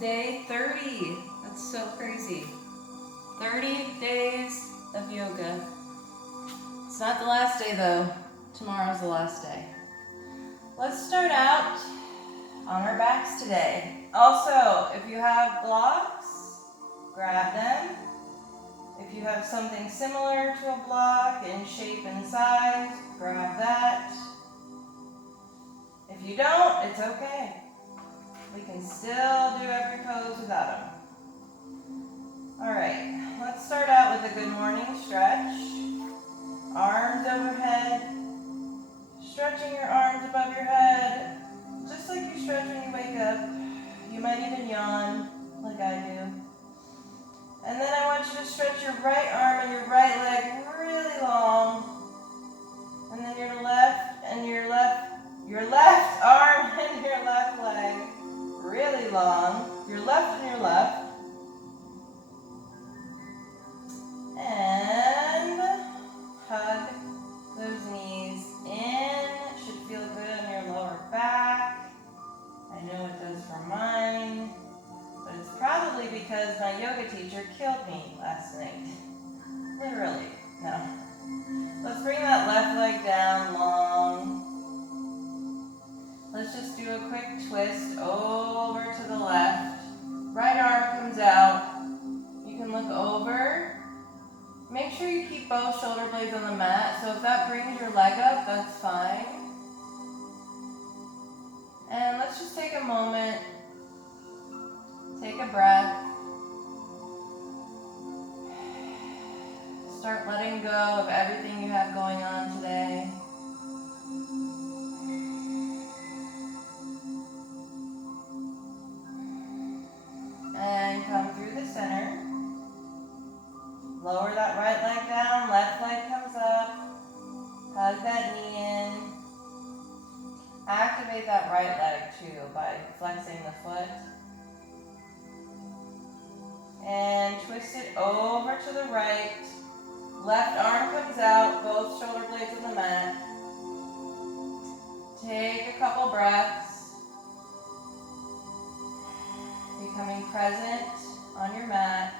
Day 30. That's so crazy. 30 days of yoga. It's not the last day though. Tomorrow's the last day. Let's start out on our backs today. Also, if you have blocks, grab them. If you have something similar to a block in shape and size, grab that. If you don't, it's okay. We can still do every pose without them. All right, let's start out with a good morning stretch. Arms overhead, stretching your arms above your head, just like you stretch when you wake up. You might even yawn, like I do. And then I want you to stretch your right arm and your right leg really long. And then your left arm and your left leg really long. Your left and your left. And hug those knees in. Should feel good on your lower back. I know it does for mine. But it's probably because my yoga teacher killed me last night. Literally. No. Let's bring that left leg down long. Let's just do a quick twist over to the left. Right arm comes out. You can look over. Make sure you keep both shoulder blades on the mat. So if that brings your leg up, that's fine. And let's just take a moment. Take a breath. Start letting go of everything you have going on today. And come through the center. Lower that right leg down, left leg comes up. Hug that knee in. Activate that right leg too by flexing the foot. And twist it over to the right. Left arm comes out, both shoulder blades on the mat. Take a couple breaths. Becoming present on your mat.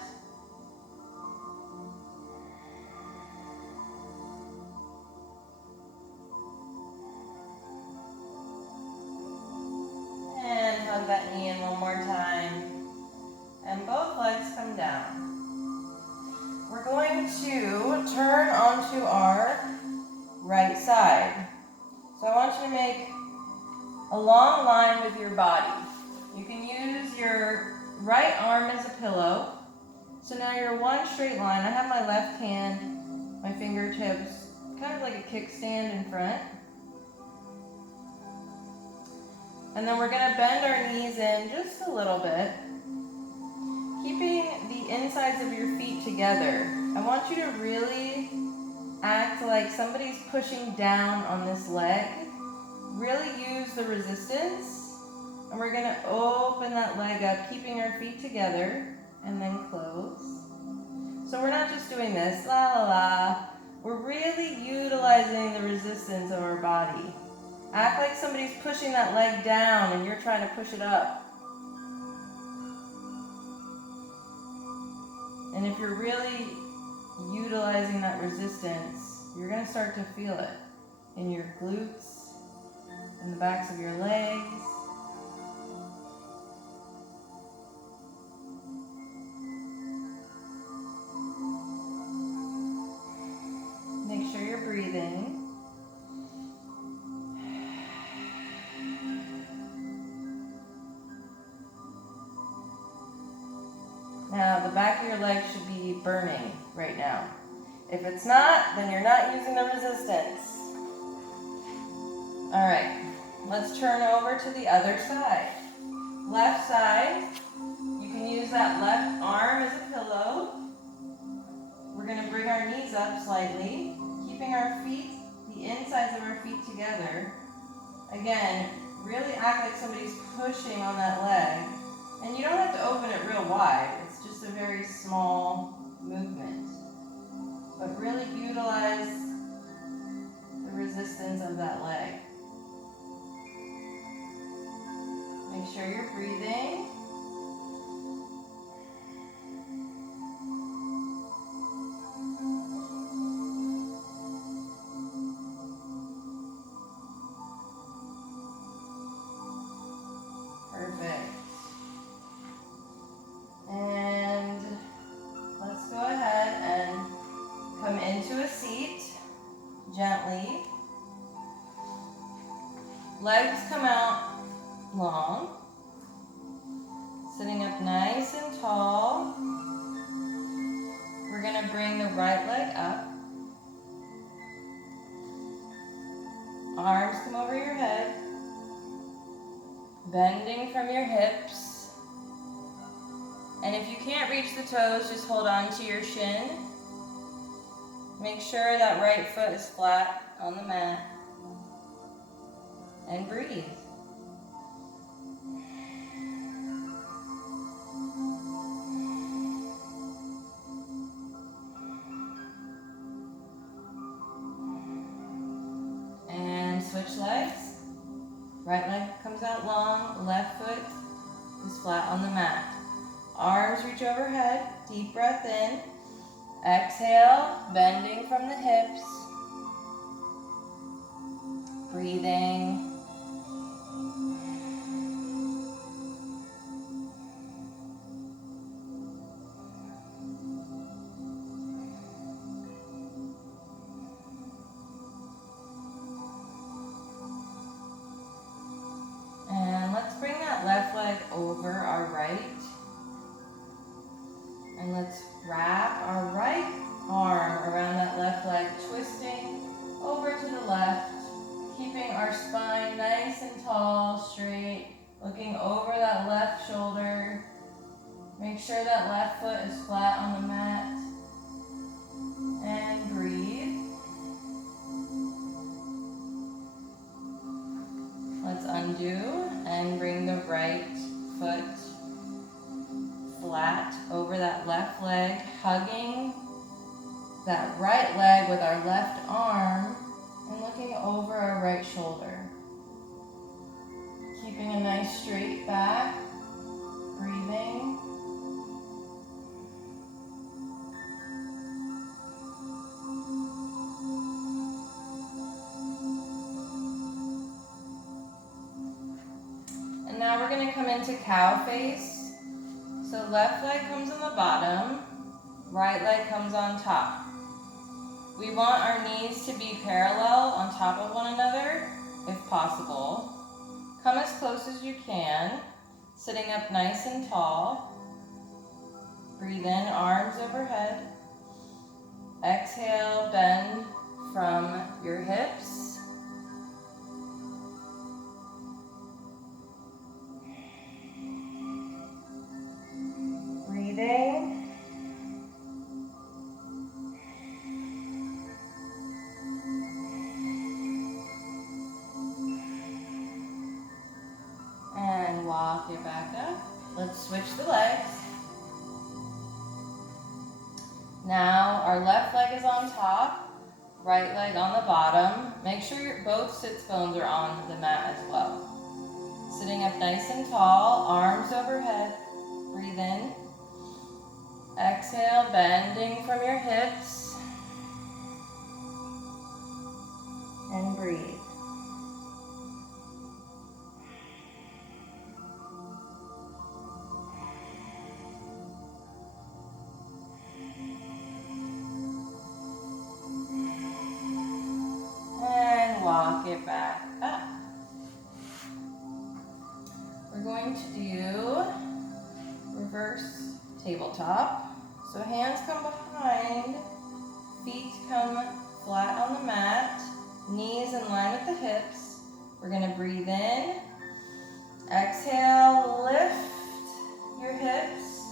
And hug that knee in one more time. And both legs come down. We're going to turn onto our right side. So I want you to make a long line with your body. You can use your right arm as a pillow. So now you're one straight line. I have my left hand, my fingertips, kind of like a kickstand in front. And then we're going to bend our knees in just a little bit. Keeping the insides of your feet together. I want you to really act like somebody's pushing down on this leg. Really use the resistance. And we're going to open that leg up, keeping our feet together, and then close. So we're not just doing this, la la la. We're really utilizing the resistance of our body. Act like somebody's pushing that leg down and you're trying to push it up. And if you're really utilizing that resistance, you're going to start to feel it in your glutes, in the backs of your legs. Make sure you're breathing. Now, the back of your leg should be burning right now. If it's not, then you're not using the resistance. All right, let's turn over to the other side. Left side, you can use that left arm as a pillow. We're going to bring our knees up slightly, keeping our feet, the insides of our feet together. Again, really act like somebody's pushing on that leg. And you don't have to open it real wide. It's just a very small movement. But really utilize the resistance of that leg. Make sure you're breathing. out long. Sitting up nice and tall. We're going to bring the right leg up. Arms come over your head. Bending from your hips. And if you can't reach the toes, just hold on to your shin. Make sure that right foot is flat on the mat. And breathe. And switch legs. Right leg comes out long, left foot is flat on the mat. Arms reach overhead, deep breath in. Exhale, bending from the hips. Breathing. And let's bring that left leg over our right. And let's wrap our right arm around that left leg, twisting over to the left, keeping our spine nice and tall, straight, looking over that left shoulder. Make sure that left foot is flat on the mat. And breathe. Let's undo and bring the right foot flat over that left leg, hugging that right leg with our left arm and looking over our right shoulder. Keeping a nice straight back, breathing. And now we're going to come into cow face. So left leg comes on the bottom, right leg comes on top. We want our knees to be parallel on top of one another, if possible. Come as close as you can, sitting up nice and tall. Breathe in, arms overhead. Exhale, bend from your hips. Breathing. And walk it back up. Let's switch the legs. Now our left leg is on top, right leg on the bottom. Make sure both sits bones are on the mat as well. Sitting up nice and tall, arms overhead. Breathe in. Exhale, bending from your hips. And breathe. And walk it back up. We're going to do reverse tabletop. So hands come behind, feet come flat on the mat, knees in line with the hips. We're going to breathe in. Exhale, lift your hips,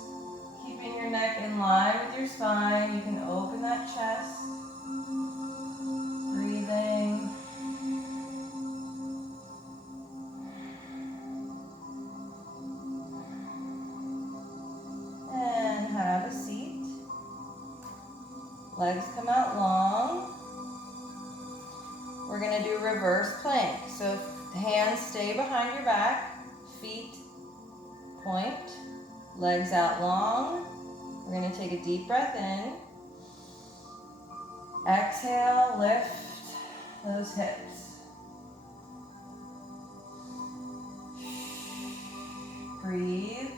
keeping your neck in line with your spine. You can open that chest. Breathing. And have a seat. Legs come out long. We're going to do reverse plank. So hands stay behind your back, feet point, legs out long. We're going to take a deep breath in. Exhale, lift those hips. Breathe.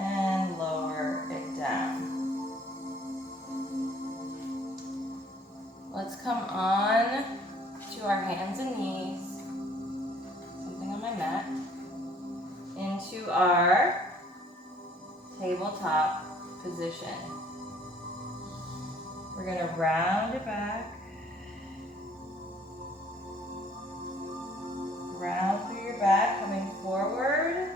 And lower it down. Let's come on to our hands and knees, something on my mat, into our tabletop position. We're going to round it back, round through your back, coming forward,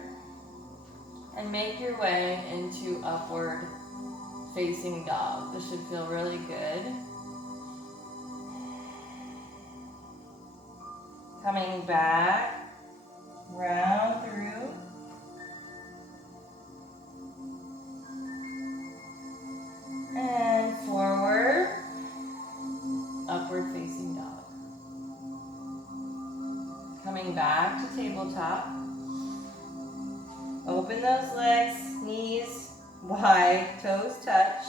and make your way into upward facing dog. This should feel really good. Coming back, round through. And forward, upward facing dog. Coming back to tabletop. Open those legs, knees wide, toes touch.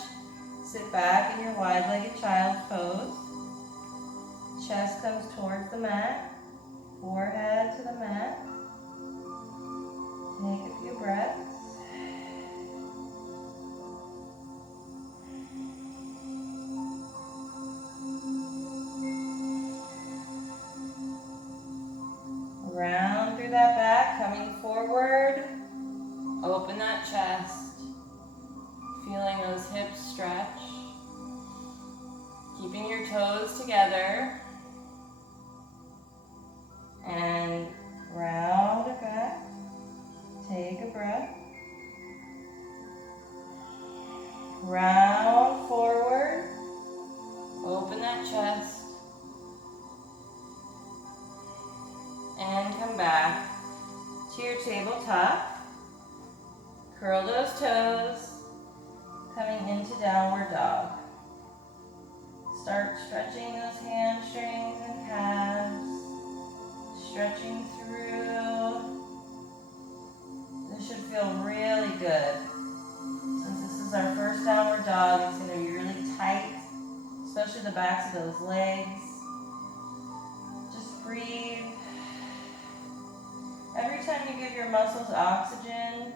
Sit back in your wide-legged child's pose. Chest comes towards the mat. Forehead to the mat. Take a few breaths. Round through that back, coming forward. Open that chest. Feeling those hips stretch. Keeping your toes together. And round it back. Take a breath. Round forward. Open that chest. And come back to your tabletop. Curl those toes. Coming into downward dog. Start stretching those hamstrings and calves. Stretching through. This should feel really good. Since this is our first downward dog, it's going to be really tight, especially the backs of those legs. Just breathe. Every time you give your muscles oxygen,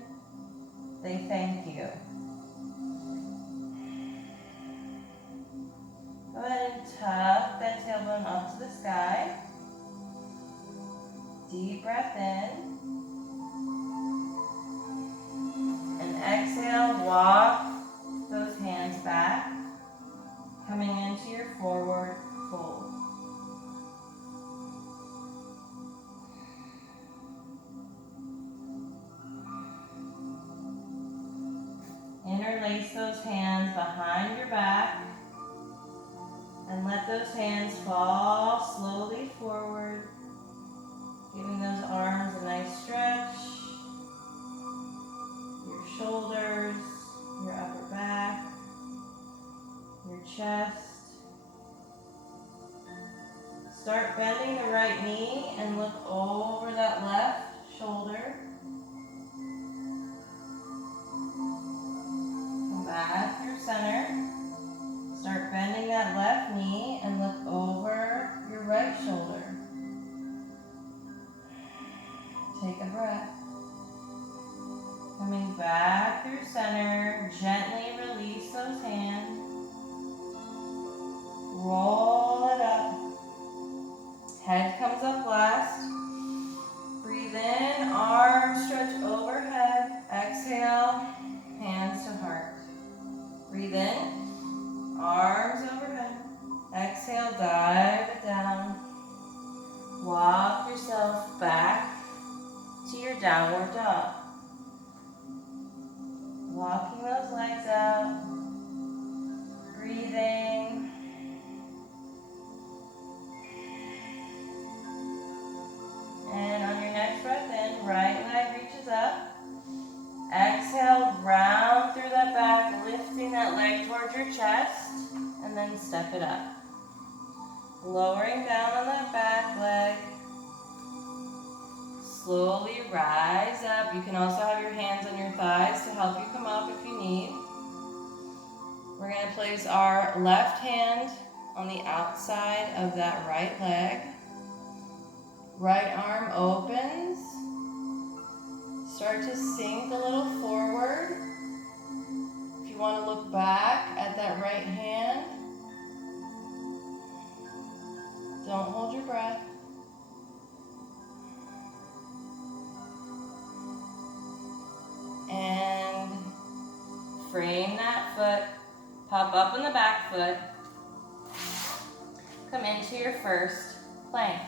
they thank you. Go ahead and tuck that tailbone up to the sky. Deep breath in. And exhale, walk those hands back, coming into your forward fold. Interlace those hands behind your back and let those hands fall slowly forward, giving those arms a nice stretch, your shoulders, your upper back, your chest. Start bending the right knee and look over that left shoulder. Come back through center. Start bending that left knee and look over your right shoulder. Take a breath. Coming back through center, gently release those hands. Roll it up. Head comes up last. Breathe in, arms stretch overhead. Exhale, hands to heart. Breathe in, arms overhead. Exhale, dive it down. Walk yourself back to your downward dog. Walking those legs out. Breathing. And on your next breath in, right leg reaches up. Exhale, round through that back, lifting that leg towards your chest, and then step it up. Lowering down on that back leg. Slowly rise up. You can also have your hands on your thighs to help you come up if you need. We're going to place our left hand on the outside of that right leg. Right arm opens. Start to sink a little forward. If you want to look back at that right hand, Don't hold your breath. And frame that foot. Pop up on the back foot. Come into your first plank.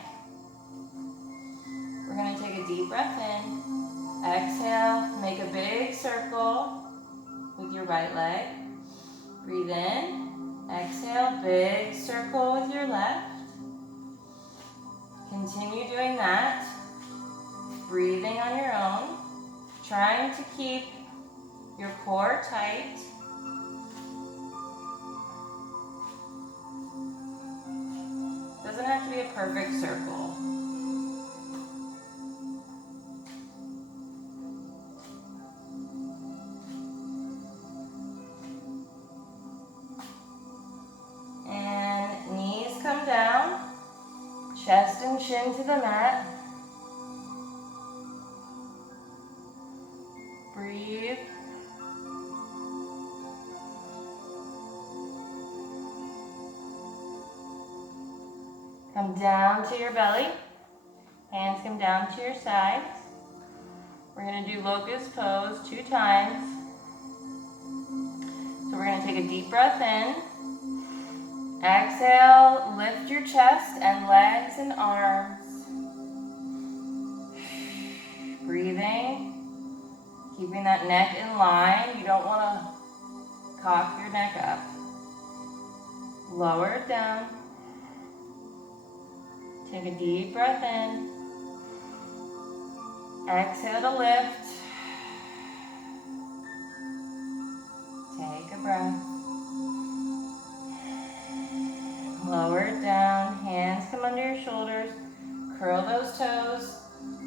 We're going to take a deep breath in. Exhale, make a big circle with your right leg. Breathe in. Exhale, big circle with your left. Continue doing that. Breathing on your own. Trying to keep your core tight. Doesn't have to be a perfect circle. And knees come down, chest and chin to the mat. Breathe. Come down to your belly. Hands come down to your sides. We're going to do locust pose 2 times. So we're going to take a deep breath in. Exhale, lift your chest and legs and arms. Breathing. Keeping that neck in line. You don't want to cock your neck up. Lower it down. Take a deep breath in. Exhale to lift. Take a breath. Lower it down. Hands come under your shoulders. Curl those toes.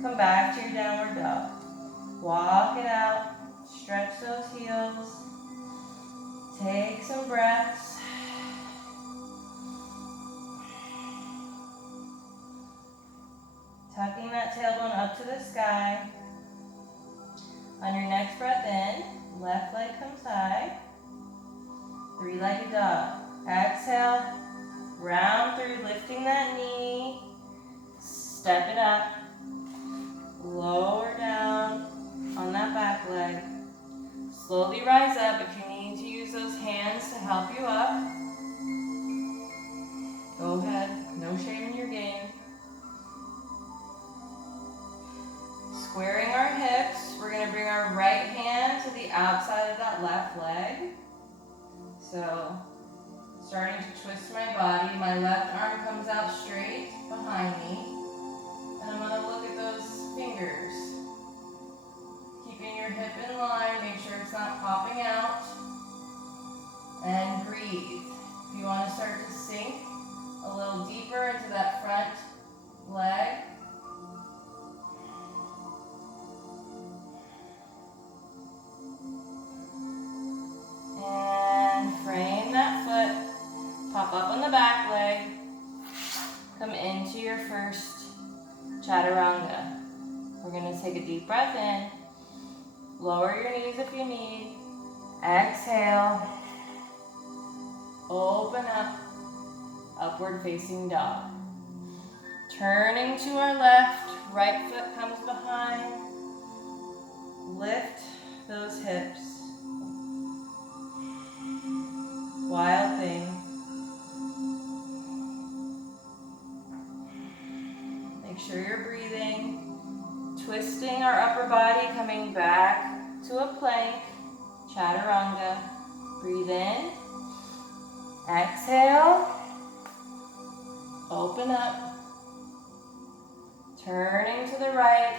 Come back to your downward dog. Walk it out. Stretch those heels. Take some breaths. Tucking that tailbone up to the sky. On your next breath in, left leg comes high. 3-legged dog. Exhale, round through, lifting that knee. Step it up. Lower down on that back leg. Slowly rise up if you need to use those hands to help you up. Go ahead, no shame in your game. Squaring our hips, we're going to bring our right hand to the outside of that left leg. So, starting to twist my body, my left arm comes out straight behind me. And I'm going to look at those fingers. Keeping your hip in line, make sure it's not popping out. And breathe. If you want to start to sink a little deeper into that front leg, and frame that foot, pop up on the back leg, come into your first chaturanga. We're going to take a deep breath in, lower your knees if you need, exhale, open up, upward facing dog. Turning to our left, right foot comes behind, lift those hips. Wild thing. Make sure you're breathing. Twisting our upper body, coming back to a plank. Chaturanga. Breathe in. Exhale. Open up. Turning to the right.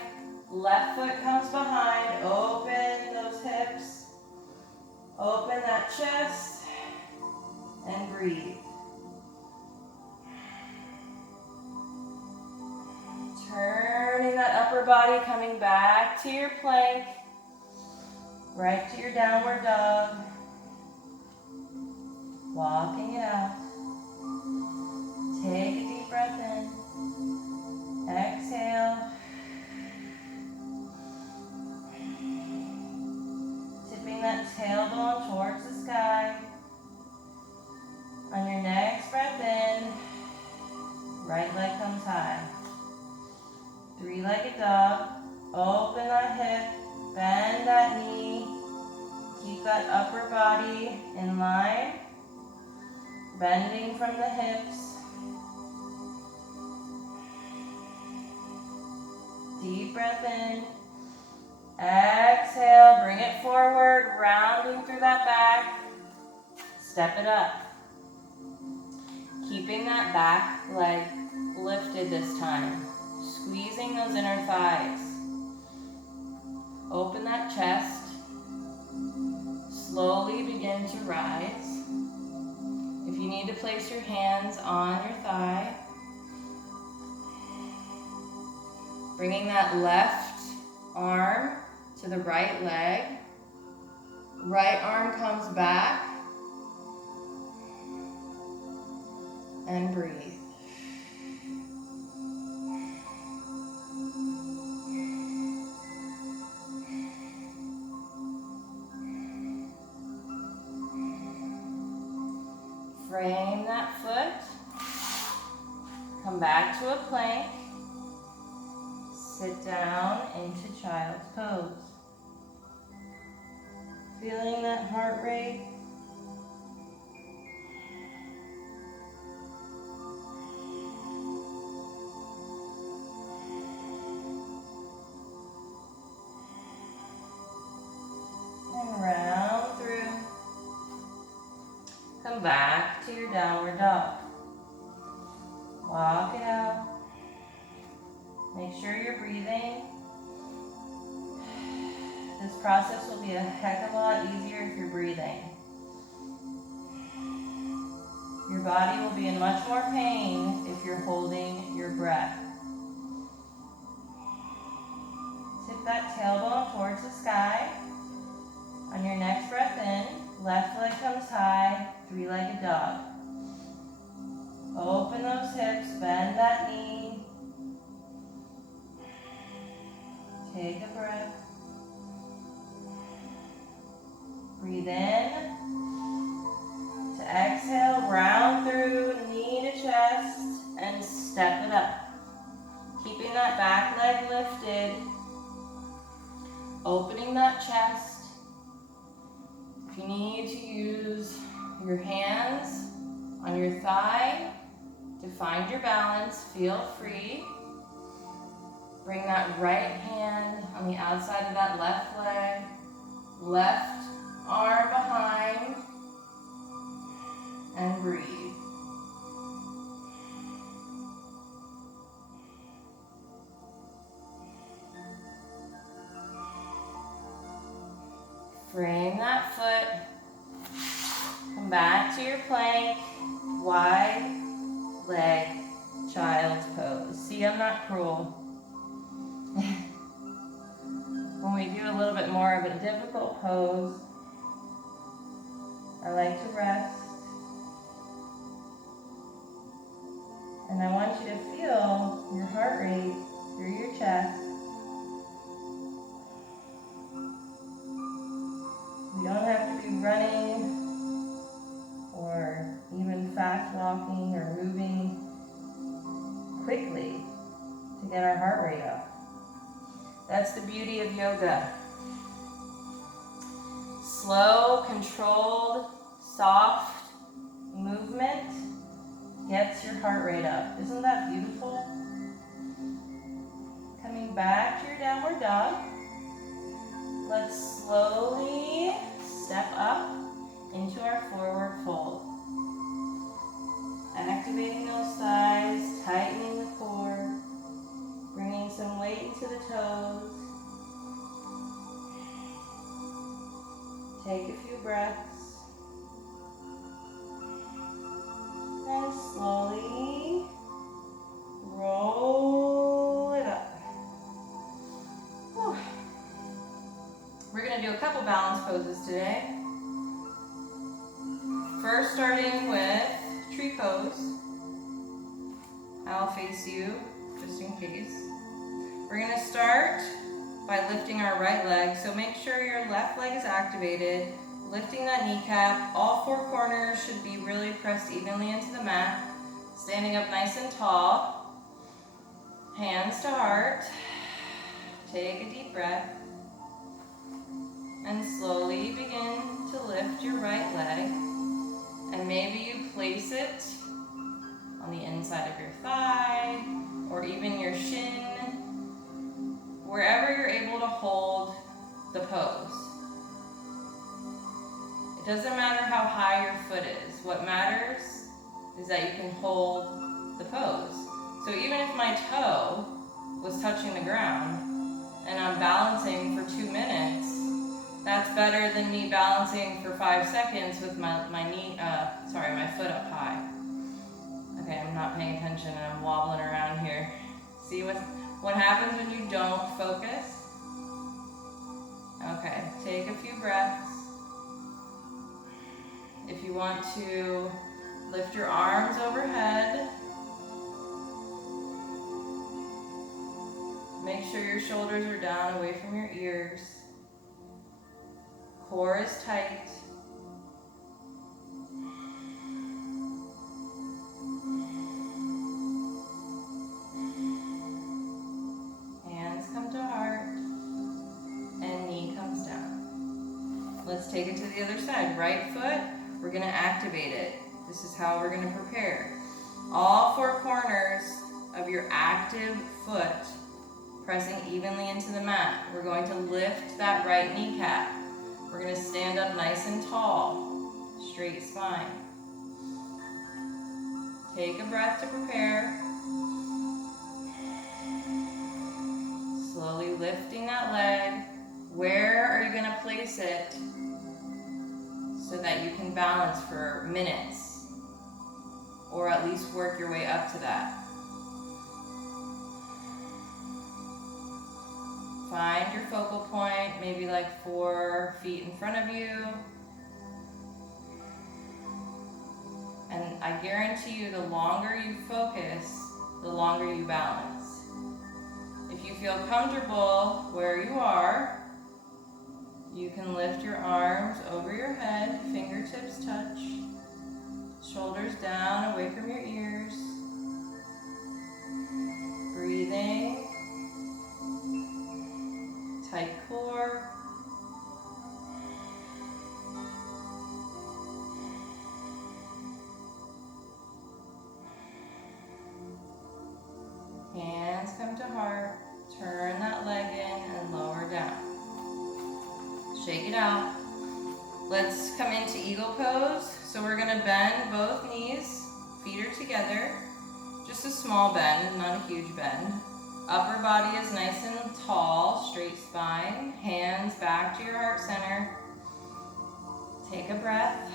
Left foot comes behind. Open those hips. Open that chest. And breathe. Turning that upper body, coming back to your plank, right to your downward dog. Walking it out. Take a deep breath in. Exhale. Tipping that tailbone towards the sky. On your next breath in, right three-legged dog. Open that hip, bend that knee. Keep that upper body in line. Bending from the hips. Deep breath in. Exhale, bring it forward, rounding through that back. Step it up. Keeping that back leg lifted this time. Squeezing those inner thighs. Open that chest. Slowly begin to rise. If you need to place your hands on your thigh, bringing that left arm to the right leg. Right arm comes back. And breathe. Frame that foot. Come back to a plank. Sit down into child's pose. Feeling that heart rate. And round through. Come back to your downward dog. Walk it out. Make sure you're breathing. This process will be a heck of a lot easier if you're breathing. Your body will be in much more pain if you're holding your breath. Tip that tailbone towards the sky. On your next breath in, left leg comes high, three-legged dog. Open those hips, bend that knee. Take a breath. Breathe in. To exhale, round through, knee to chest, and step it up. Keeping that back leg lifted. Opening that chest. If you need to use your hands on your thigh to find your balance, feel free. Bring that right hand on the outside of that left leg, left arm behind, and breathe. Frame that foot. Come back to your plank. Wide leg child's pose. See, I'm not cruel. When we do a little bit more of a difficult pose, I like to rest. And I want you to feel your heart rate through your chest. We don't have to be running or even fast walking or moving quickly to get our heart rate up. That's the beauty of yoga. Slow, controlled, soft movement gets your heart rate up. Isn't that beautiful? Coming back to your downward dog. Let's slowly step up into our forward fold. Activating those thighs, tightening the core, bringing some weight into the toes. Take a few breaths. And slowly roll it up. Whew. We're going to do a couple balance poses today. First, starting with tree pose. I'll face you just in case. We're going to start by lifting our right leg. So make sure your left leg is activated. Lifting that kneecap. All four corners should be really pressed evenly into the mat. Standing up nice and tall. Hands to heart. take a deep breath and slowly begin to lift your right leg. And maybe you place it on the inside of your thigh or even your shin, wherever you're able to hold the pose. It doesn't matter how high your foot is. What matters is that you can hold the pose. So even if my toe was touching the ground and I'm balancing for 2 minutes, that's better than me balancing for 5 seconds with my foot up high. Okay, I'm not paying attention and I'm wobbling around here. See what happens when you don't focus? Okay, take a few breaths. If you want to lift your arms overhead, make sure your shoulders are down away from your ears. Core is tight. Hands come to heart and knee comes down. Let's take it to the other side. Right foot, we're going to activate it. This is how we're going to prepare. All 4 corners of your active foot pressing evenly into the mat. We're going to lift that right kneecap. We're going to stand up nice and tall, straight spine. Take a breath to prepare. Slowly lifting that leg. Where are you going to place it so that you can balance for minutes, or at least work your way up to that? Find your focal point, maybe like 4 feet in front of you. And I guarantee you, the longer you focus, the longer you balance. If you feel comfortable where you are, you can lift your arms over your head, fingertips touch, shoulders down away from your ears. Breathing. Tight core. Hands come to heart. Turn that leg in and lower down. Shake it out. Let's come into eagle pose. So we're going to bend both knees. Feet are together. Just a small bend, not a huge bend. Upper body is nice and tall, straight spine. Hands back to your heart center. Take a breath.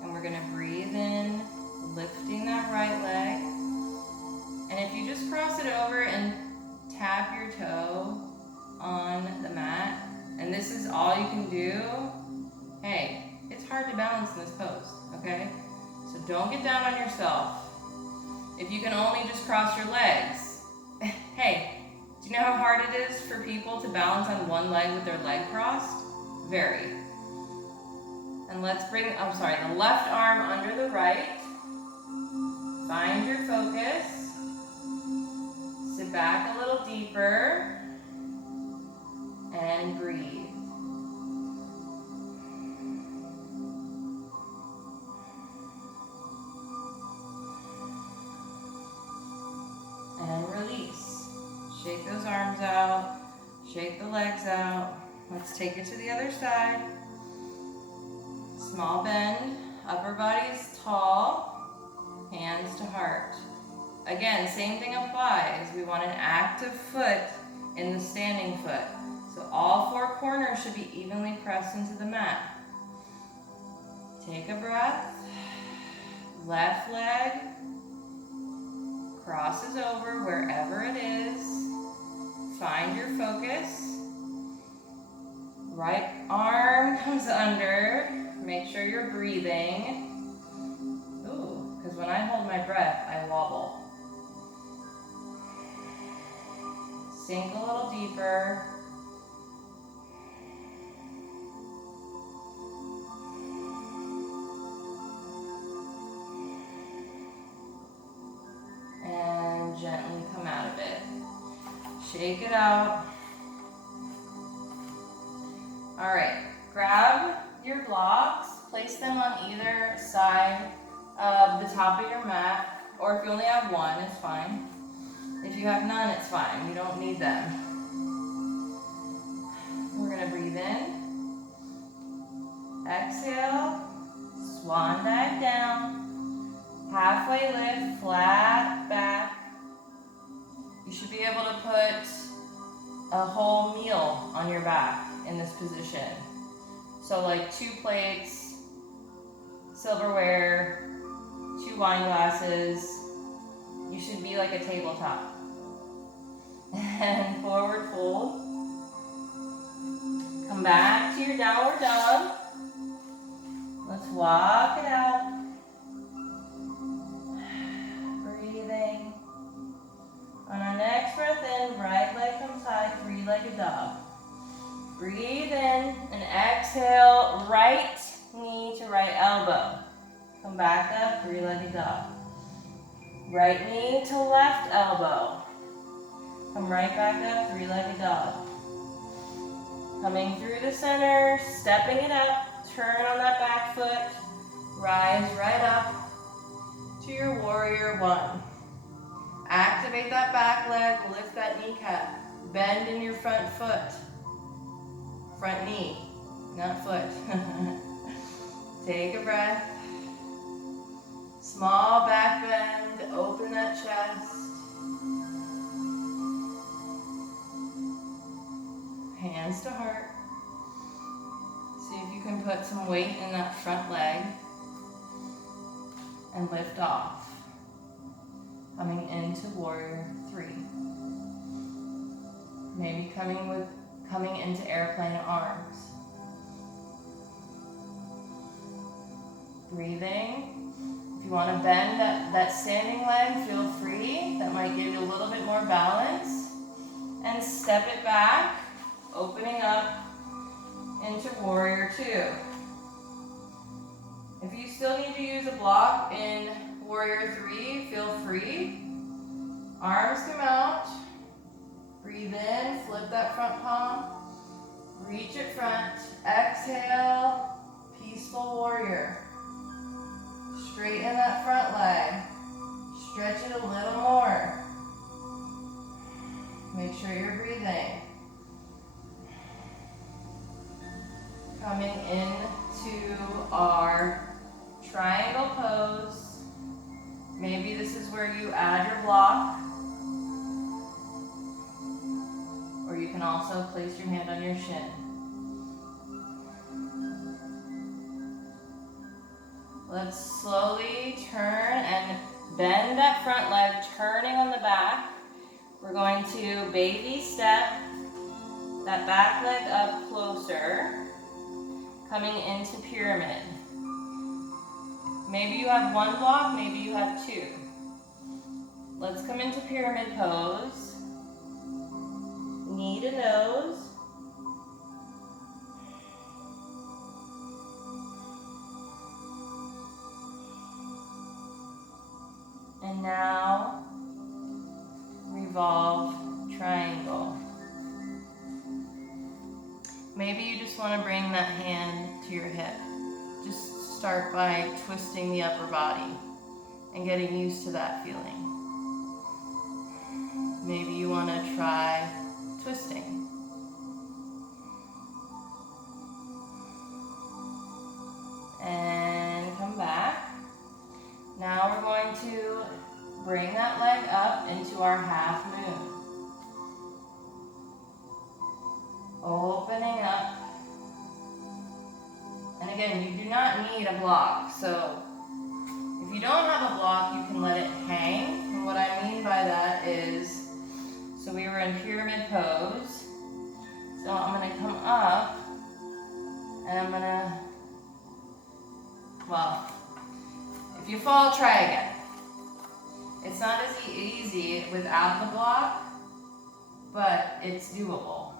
And we're going to breathe in, lifting that right leg. And if you just cross it over and tap your toe on the mat, and this is all you can do, hey, it's hard to balance in this pose, okay? So don't get down on yourself. If you can only just cross your legs, hey, do you know how hard it is for people to balance on one leg with their leg crossed? Very. And let's bring, the left arm under the right. Find your focus. Sit back a little deeper and breathe. And release. Shake those arms out. Shake the legs out. Let's take it to the other side. Small bend. Upper body is tall. Hands to heart. Again, same thing applies. We want an active foot in the standing foot. So all 4 corners should be evenly pressed into the mat. Take a breath. Left leg crosses over wherever it is. Find your focus. Right arm comes under. Make sure you're breathing. Ooh, because when I hold my breath, I wobble. Sink a little deeper. And gently come out of it. Shake it out. All right, grab your blocks, place them on either side of the top of your mat, or if you only have one, it's fine. If you have none, it's fine. You don't need them. We're gonna breathe in. Exhale, swan dive down. Halfway lift, flat back. You should be able to put a whole meal on your back in this position. So like 2 plates, silverware, 2 wine glasses. You should be like a tabletop. And forward fold. Come back to your downward dog. Let's walk it out. Breathing. On our next breath in, right leg comes high, 3-legged dog. Breathe in and exhale, right knee to right elbow. Come back up, 3-legged dog. Right knee to left elbow. Come right back up, 3-legged dog. Coming through the center, stepping it up, turn on that back foot, rise right up to your warrior 1. Activate that back leg, lift that kneecap, bend in your front foot, front knee, not foot. Take a breath. Small back bend, open that chest. Hands to heart. See if you can put some weight in that front leg and lift off. Coming into warrior 3. Maybe coming into airplane arms. Breathing. If you want to bend that standing leg, feel free. That might give you a little bit more balance. And step it back, opening up into warrior 2. If you still need to use a block in warrior 3, feel free. Arms come out. Breathe in, flip that front palm. Reach it front. Exhale, peaceful warrior. Straighten that front leg. Stretch it a little more. Make sure you're breathing. Coming into our triangle pose. Maybe this is where you add your block. Or you can also place your hand on your shin. Let's slowly turn and bend that front leg, turning on the back. We're going to baby step that back leg up closer, coming into pyramid. Maybe you have 1 block, maybe you have 2. Let's come into pyramid pose. Knee to nose. And now, revolve triangle. Maybe you just want to bring that hand to your hip. Just start by twisting the upper body and getting used to that feeling. Maybe you want to try twisting. And come back. Now we're going to bring that leg up into our half moon. Opening up. And again, you do not need a block. So if you don't have a block, you can let it hang. And what I mean by that is, so we were in pyramid pose. So I'm going to come up and I'm going to, well, if you fall, try again. It's not as easy without the block, but it's doable.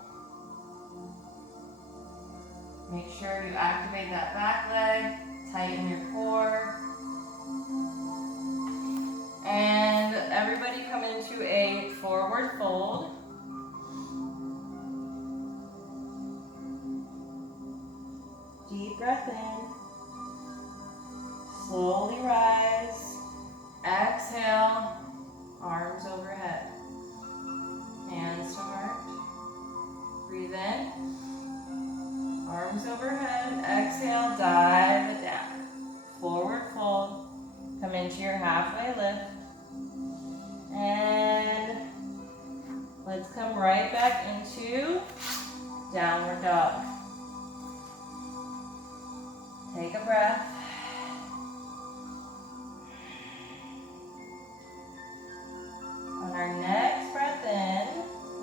Make sure you activate that back leg, tighten your core. And everybody come into a forward fold. Come into your halfway lift. And let's come right back into downward dog. Take a breath. On our next breath in,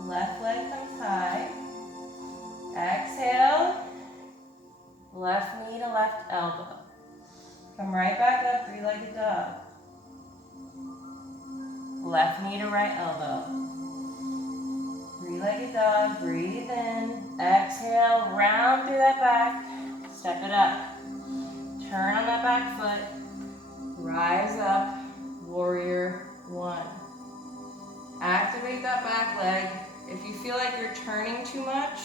left leg comes high. Exhale, left knee to left elbow. Come right back up, three-legged dog. Left knee to right elbow. Three-legged dog, breathe in. Exhale, round through that back. Step it up. Turn on that back foot. Rise up, warrior one. Activate that back leg. If you feel like you're turning too much,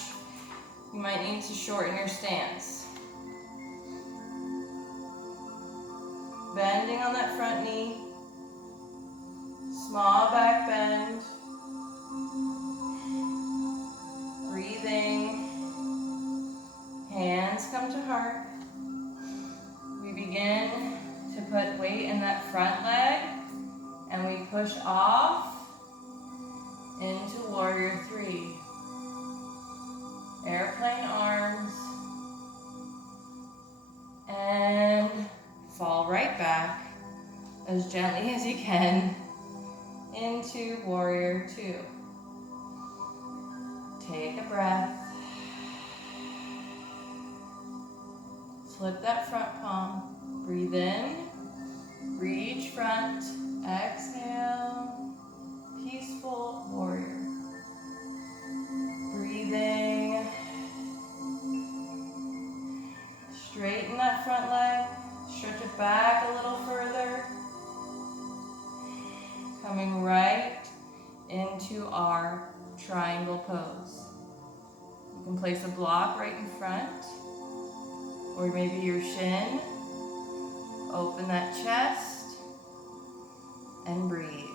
you might need to shorten your stance. Bending on that front knee. Small back bend. Breathing. Hands come to heart. We begin to put weight in that front leg and we push off into warrior three. Airplane arms. And fall right back as gently as you can into warrior two. Take a breath. Flip that front palm. Breathe in. Reach front. Exhale. Peaceful warrior. Breathing. Straighten that front leg. Stretch it back a little further. Coming right into our triangle pose. You can place a block right in front, or maybe your shin. Open that chest and breathe.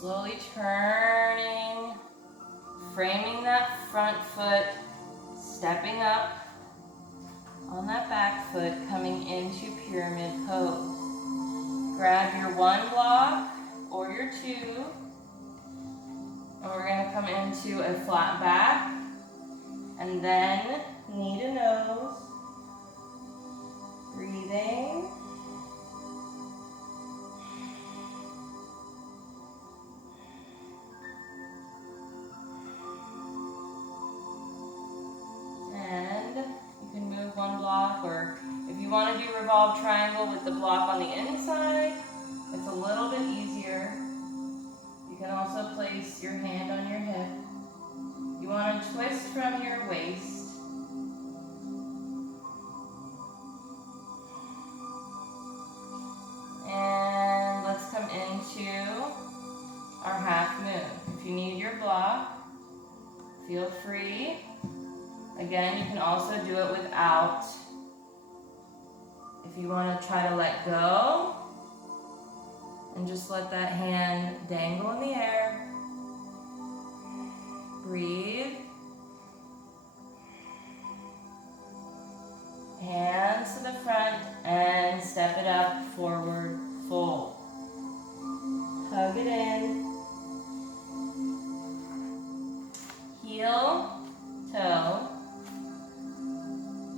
Slowly turning, framing that front foot, stepping up on that back foot, coming into pyramid pose. Grab your one block or your two, and we're going to come into a flat back, and then knee to nose, breathing. One block, or if you want to do revolve triangle with the block on the inside, it's a little bit easier. You can also place your hand on your hip. You want to twist from your waist. And let's come into our half moon. If you need your block, feel free. Again, you can also do it without. If you want to try to let go and just let that hand dangle in the air. Breathe. Hands to the front and step it up, forward, fold. Hug it in. Heel, toe.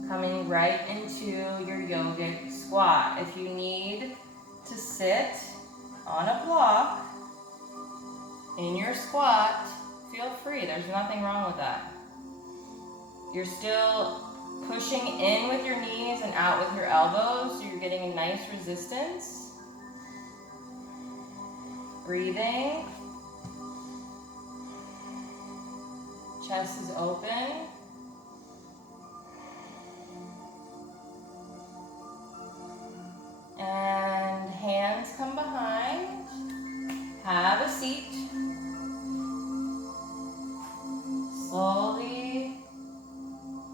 Coming right into your yogic squat. If you need to sit on a block in your squat, feel free. There's nothing wrong with that. You're still pushing in with your knees and out with your elbows, so you're getting a nice resistance. Breathing. Chest is open. And hands come behind. Have a seat. Slowly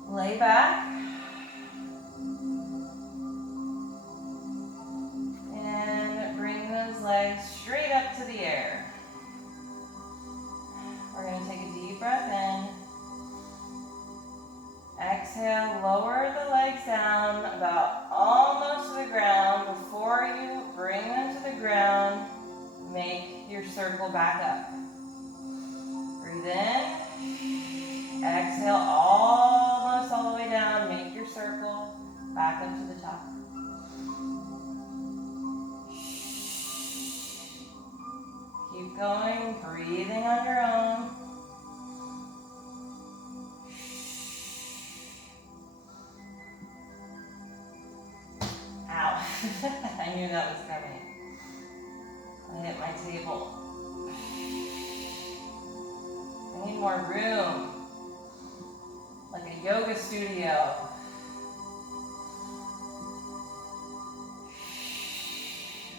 lay back. And bring those legs straight up to the air. We're going to take a deep breath in. Exhale, lower the legs down about almost to the ground. Before you bring them to the ground, make your circle back up. Breathe in. Exhale, almost all the way down. Make your circle back up to the top. Keep going, breathing on your own. Ow, I knew that was coming. I hit my table. I need more room, like a yoga studio.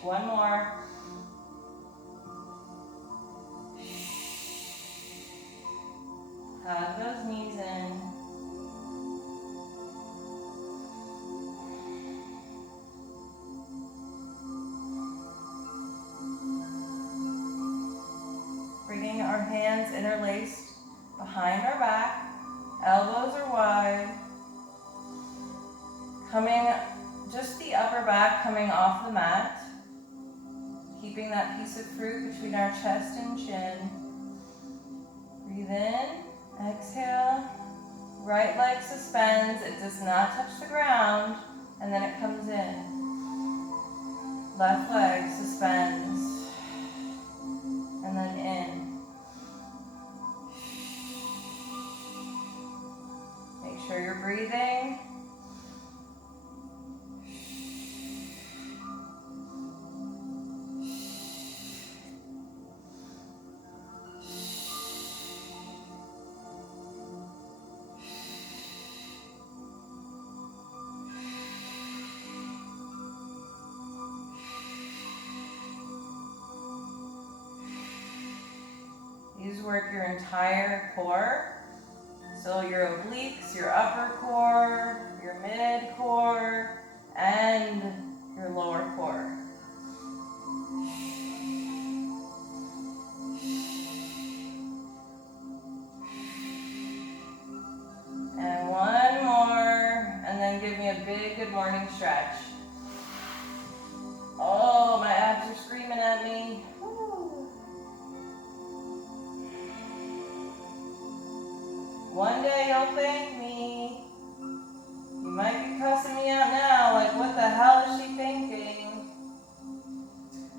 One more. Hug those knees in. Bringing our hands interlaced behind our back, elbows are wide. Coming, just the upper back coming off the mat. Keeping that piece of fruit between our chest and chin. Breathe in, exhale. Right leg suspends, it does not touch the ground, and then it comes in. Left leg suspends, and then in. Make sure you're breathing. These work your entire core. So your obliques, your upper core, your mid core, and your lower core. And one more, and then give me a big good morning stretch. Oh, my abs are screaming at me. One day you'll thank me. You might be cussing me out now, like what the hell is she thinking?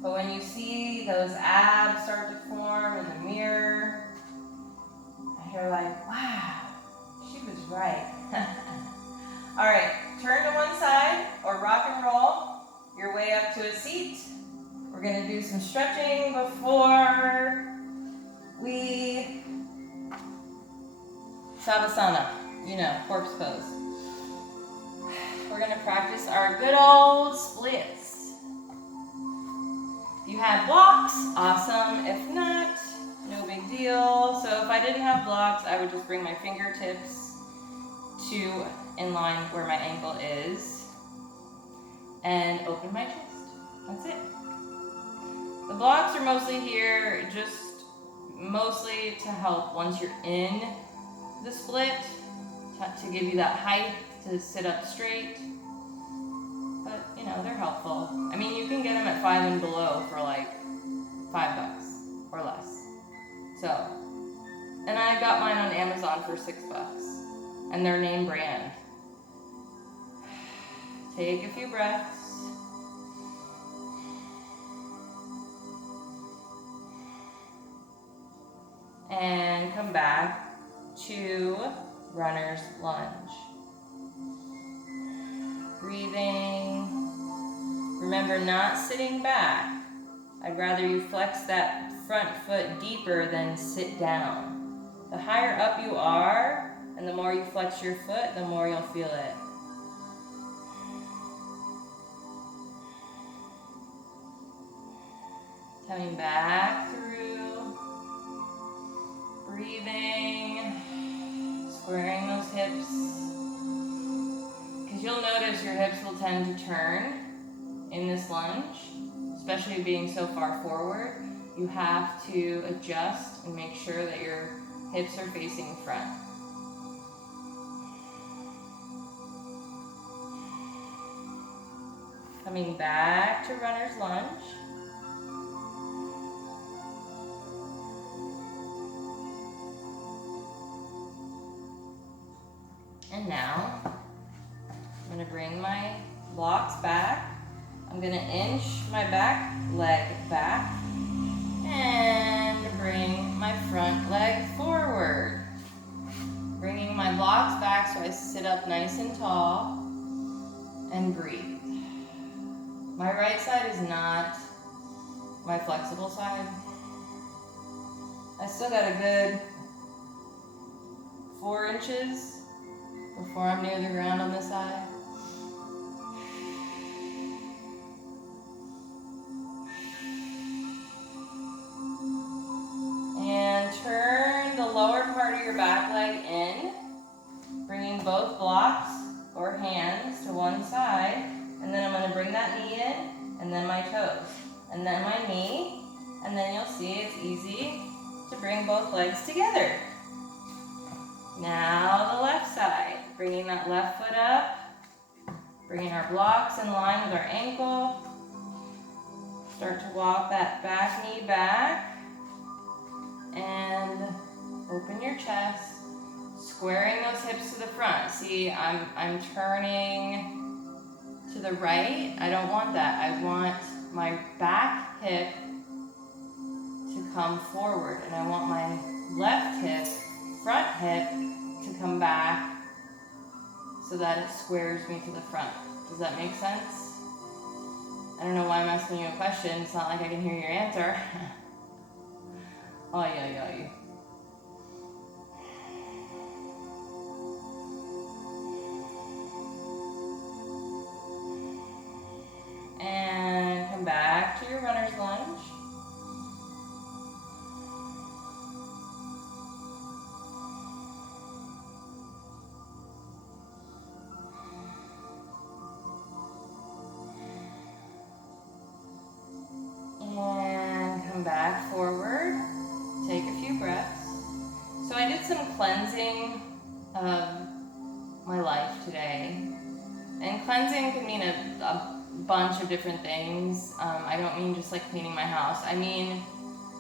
But when you see those abs start to form in the mirror, and you're like, wow, she was right. All right, turn to one side or rock and roll your way up to a seat. We're gonna do some stretching before we Savasana, corpse pose. We're going to practice our good old splits. If you have blocks, awesome. If not, no big deal. So if I didn't have blocks, I would just bring my fingertips to in line where my ankle is and open my chest. That's it. The blocks are mostly here, mostly to help once you're in the split, to give you that height to sit up straight. But, they're helpful. I mean, you can get them at 5 and below for like $5 or less. So, and I got mine on Amazon for $6. And they're name brand. Take a few breaths. And come back to runner's lunge. Breathing. Remember, not sitting back. I'd rather you flex that front foot deeper than sit down. The higher up you are, and the more you flex your foot, the more you'll feel it. Coming back through. Breathing. Squaring those hips. Because you'll notice your hips will tend to turn in this lunge, especially being so far forward. You have to adjust and make sure that your hips are facing front. Coming back to runner's lunge. And now, I'm going to bring my blocks back. I'm going to inch my back leg back and bring my front leg forward. Bringing my blocks back so I sit up nice and tall and breathe. My right side is not my flexible side. I still got a good 4 inches before I'm near the ground on this side. And turn the lower part of your back leg in, bringing both blocks or hands to one side, and then I'm going to bring that knee in, and then my toes, and then my knee, and then you'll see it's easy to bring both legs together. Now the left side, bringing that left foot up, bringing our blocks in line with our ankle. Start to walk that back knee back, and open your chest, squaring those hips to the front. See, I'm turning to the right. I don't want that. I want my back hip to come forward, and I want my left hip, front hip, to come back so that it squares me to the front. Does that make sense? I don't know why I'm asking you a question. It's not like I can hear your answer. Oy, oy, oy. And come back to your runner's lunge. And come back forward. Take a few breaths. So I did some cleansing of my life today. And cleansing could mean a bunch of different things. I don't mean just like cleaning my house. I mean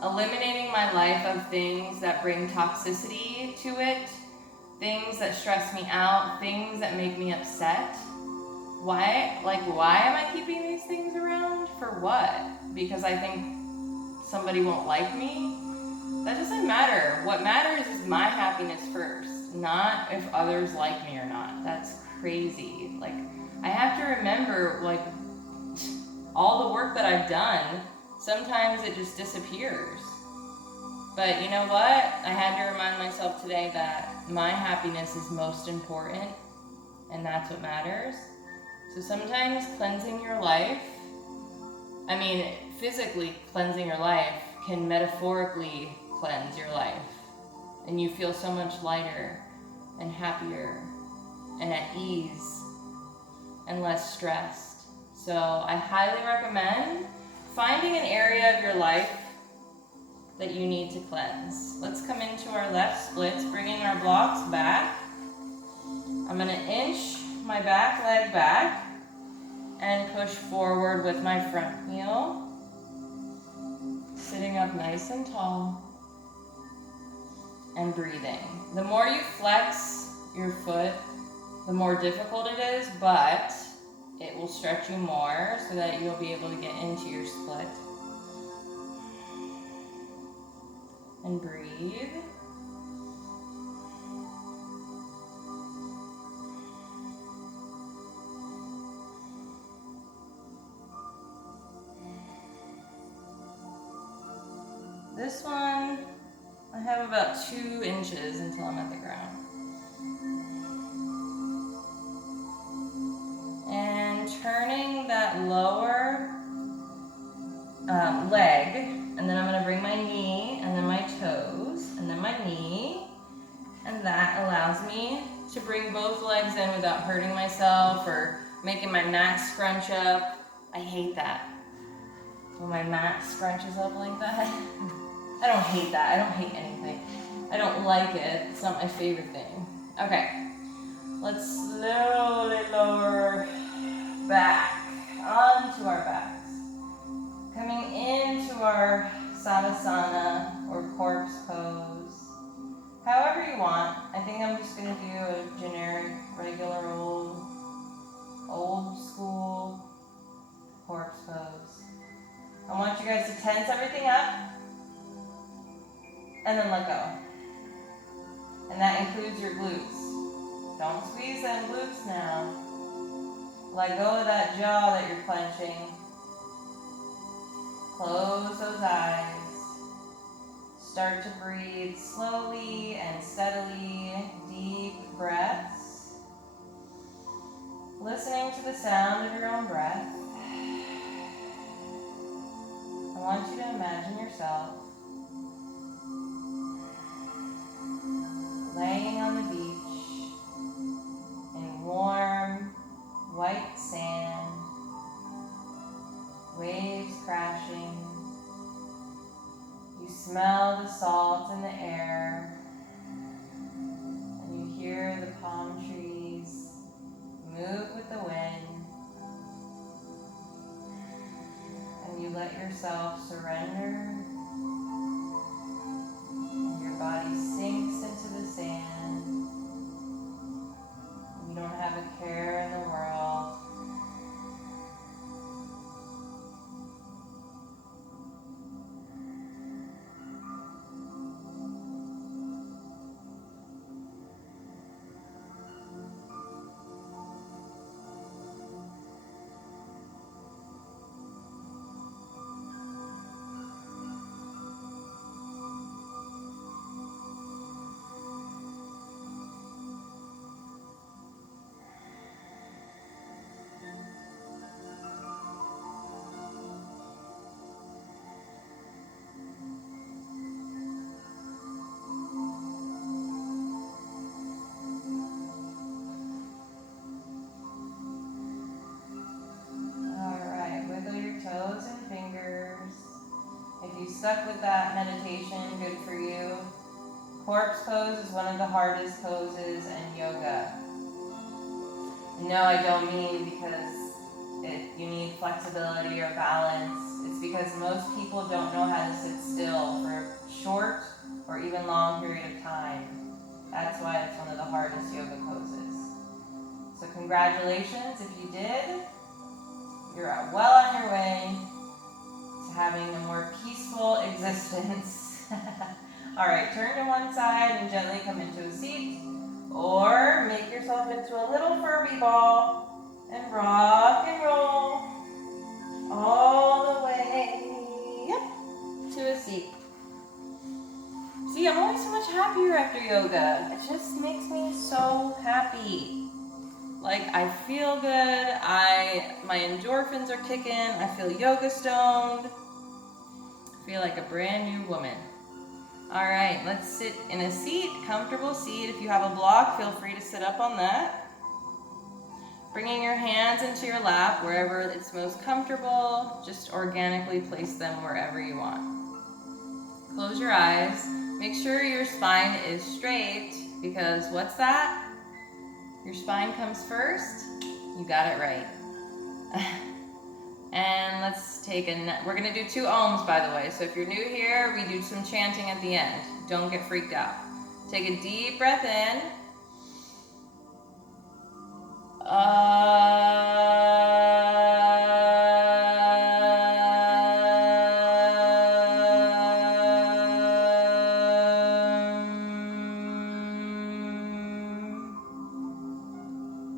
eliminating my life of things that bring toxicity to it, things that stress me out, things that make me upset. Why am I keeping these things around? For what? Because I think somebody won't like me? That doesn't matter. What matters is my happiness first, not if others like me or not. That's crazy. Like, I have to remember, like, all the work that I've done, sometimes it just disappears. But you know what? I had to remind myself today that my happiness is most important, and that's what matters. So sometimes cleansing your life, physically cleansing your life can metaphorically cleanse your life. And you feel so much lighter and happier and at ease and less stressed. So I highly recommend finding an area of your life that you need to cleanse. Let's come into our left splits, bringing our blocks back. I'm going to inch my back leg back and push forward with my front heel. Sitting up nice and tall and breathing. The more you flex your foot, the more difficult it is, but it will stretch you more so that you'll be able to get into your split. And breathe. This one, I have about 2 inches until I'm at the ground. And turning that lower leg, and then I'm going to bring my knee, and then my toes, and then my knee, and that allows me to bring both legs in without hurting myself or making my mat scrunch up. I hate that. When my mat scrunches up like that. I don't hate that. I don't hate anything. I don't like it. It's not my favorite thing. Okay. Let's slowly lower back. onto our backs. Coming into our Savasana or corpse pose. However you want. I think I'm just going to do a generic, regular old school corpse pose. I want you guys to tense everything up and then let go. And that includes your glutes. Don't squeeze them glutes now. Let go of that jaw that you're clenching. Close those eyes. Start to breathe slowly and steadily, deep breaths. Listening to the sound of your own breath. I want you to imagine yourself laying on the beach in warm, white sand, waves crashing. You smell the salt in the air, and you hear the palm trees move with the wind, and you let yourself surrender, and your body sinks into the sand. You don't have a care in the world. Toes and fingers. If you stuck with that meditation, good for you. Corpse pose is one of the hardest poses in yoga. No, I don't mean because you need flexibility or balance. It's because most people don't know how to sit still for a short or even long period of time. That's why it's one of the hardest yoga poses. So congratulations if you did. You're well on your way to having a more peaceful existence. All right, turn to one side and gently come into a seat. Or make yourself into a little Furby ball and rock and roll all the way up to a seat. See, I'm always so much happier after yoga. It just makes me so happy. Like, I feel good, my endorphins are kicking, I feel yoga stoned. I feel like a brand new woman. All right, let's sit in a seat, comfortable seat. If you have a block, feel free to sit up on that. Bringing your hands into your lap, wherever it's most comfortable, just organically place them wherever you want. Close your eyes. Make sure your spine is straight, because what's that? Your spine comes first. You got it right. And let's take we're gonna do 2 ohms, by the way. So if you're new here, we do some chanting at the end. Don't get freaked out. Take a deep breath in.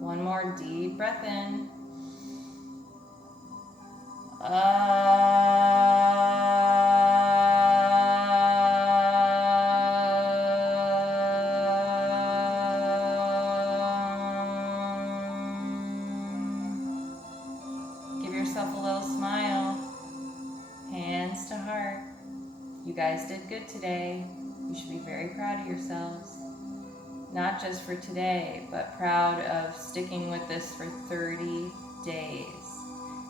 One more deep breath in. Give yourself a little smile. Hands to heart. You guys did good today. You should be very proud of yourselves. Not just for today, but proud of sticking with this for 30 days.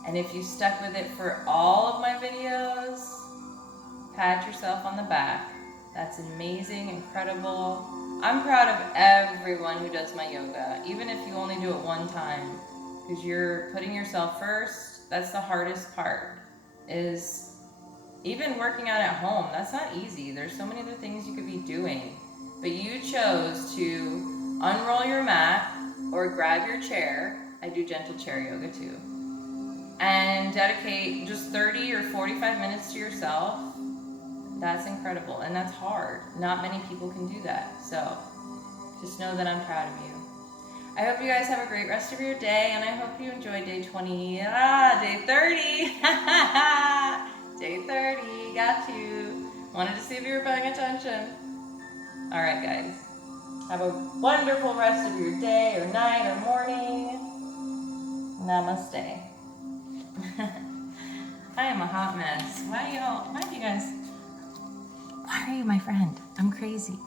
And if you stuck with it for all of my videos, pat yourself on the back. That's amazing, incredible. I'm proud of everyone who does my yoga, even if you only do it one time, because you're putting yourself first. That's the hardest part, is even working out at home. That's not easy. There's so many other things you could be doing. But you chose to unroll your mat or grab your chair. I do gentle chair yoga too. And dedicate just 30 or 45 minutes to yourself. That's incredible. And that's hard. Not many people can do that. So just know that I'm proud of you. I hope you guys have a great rest of your day, and I hope you enjoyed day 20. Day 30. Day 30. Got you. Wanted to see if you were paying attention. All right, guys. Have a wonderful rest of your day or night or morning. Namaste. I am a hot mess. Why do you guys, why are you my friend? I'm crazy.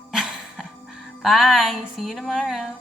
Bye. See you tomorrow.